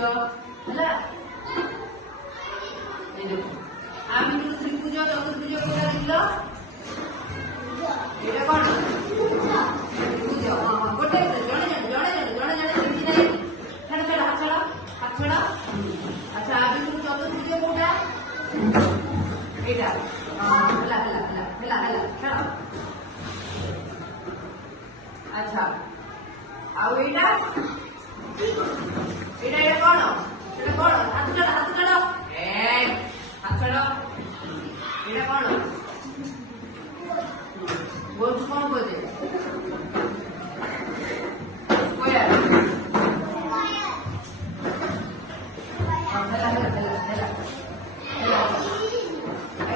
ହେଲା এই দেখো আমি ত্রিভুজ চতুর্ভুজ কোটা দিল এটা কোন ত্রিভুজ গোটে জଣେ ସେମିତି ନାହିଁ ଛାଡ଼ ଛାଡ଼ ହାତ ଛାଡ଼ ଆଚ୍ଛା ଆ ଭିତରୁ ଚତୁର୍ଭୁଜ କୋଉଟା ଏଇଟା ହେଲା ଛାଡ଼ ଆଚ୍ଛା ଆଉ ଏଇଟା କଣ ହାତ ଛାଡ଼ ହାତ ଛାଡ଼ ଏଇଟା କଣ बोलू कौन बोले स्क्वायर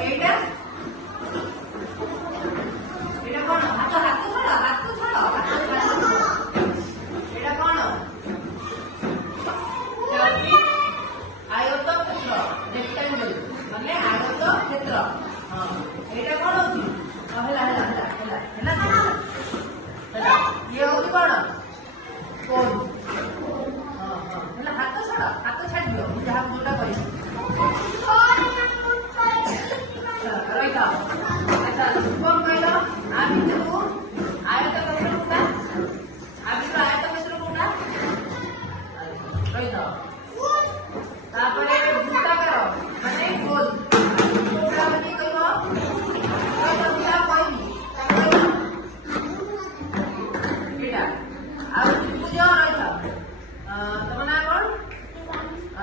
एटा कौन हाथ छाड़ एटा कौन आयत क्षेत्र रेक्टेंगल माने आयत क्षेत्र हां एटा कौन होची ये होती कौन कोन हाथ छाड़ दियो जहाँ जोटा कर रही था अच्छा कौन कहल आ भितर को आयत क्षेत्र कोटा आ भितर आयत क्षेत्र कोटा रही था तापरे वृत्ताकार माने गोल कोटा माने कहलो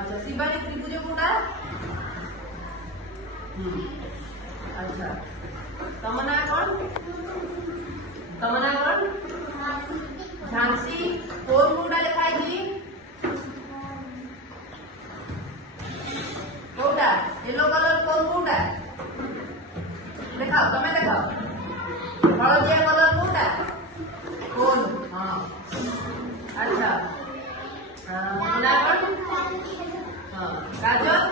अच्छा शिवानी त्रिभुज कोटा अच्छा तम ना कौन झांसी कोन कोटा लिखाई थी कोटा येलो कलर कोन कोटा देखाओ तमें देखाओ हलदिया कलर कोटा कोन हाँ अच्छा ना कौन काजल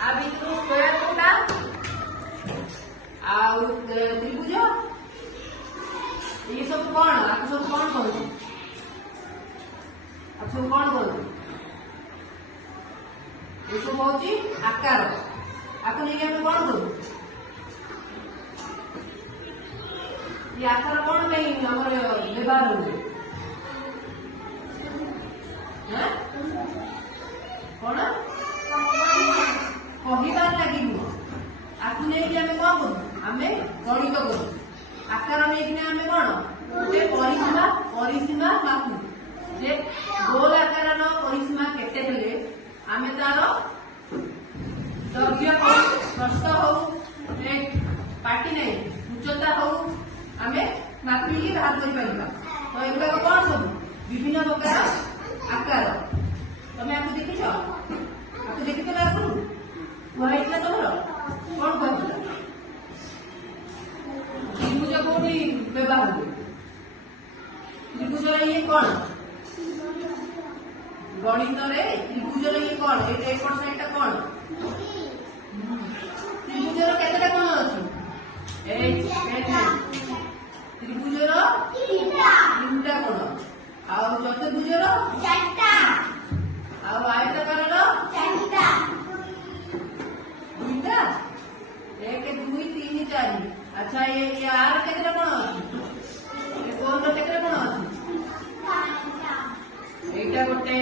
आ भितर स्क्वायर कोटा आउ त्रिभुज ये सब कौन आपको सब कौन करू आप सब कौन करू ये सब होची आकार आपको नहीं हम कौन करू ये आकार कौन नहीं हमर व्यवहार हो हैं कौन कहबार लगे नुह आपको नहीं आम कौन करूँ आम गणित करूँ आकार नहीं आम कौन गोटे परिसीमा मापू जे गोल आकार परिसीमा केते हेले आम तार दर्घ्य हो प्रस्थ हो पाटी नहीं उच्चता हो आम मापिकी बाहर कर तो एगुड़ा कौन सब विभिन्न प्रकार आकार तमें आपको देखिछ आपको देखी तो आगु कहला तुम कौन कहला त्रिभुज कौटी व्यवहार हुए त्रिभुज ये कौन गणित त्रिभुज ये कौन एपट साइड कौन त्रिभुजर केतेटा कौन अच्छी त्रिभुजर तीनटा कौन आउ चतुर्भुजर आयताकार दुईटा 1 2 3 4 अच्छा ये आर केतेटा कौन अच्छी कोन केतेटा कौन अच्छी एटा गोटे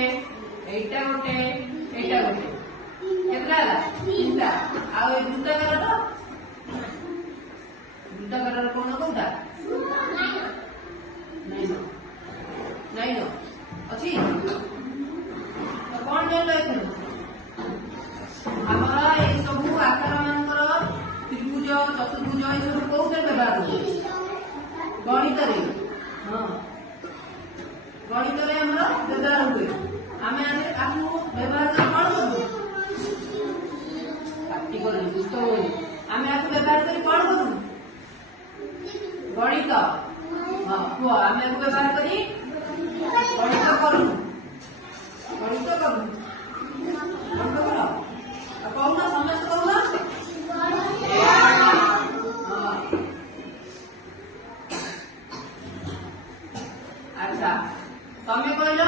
केतेटा तीनटा आउ वृत्ताकार कौन कोटा नहीं अच्छी कौन जानल आमर ये सब आकार मानकर त्रिभुज चतुर्भुज ये सब कौन व्यवहार हुए गणित हाँ गणित व्यवहार हुए आम आपको व्यवहार कर कौन करूँ प्रेक्टिकल दुष्ट हो आम आपको व्यवहार कर कौन करूँ गणित हाँ कुह आम आपको व्यवहार करी गणित करूँ कहून समस्त कहून अच्छा तमें कहल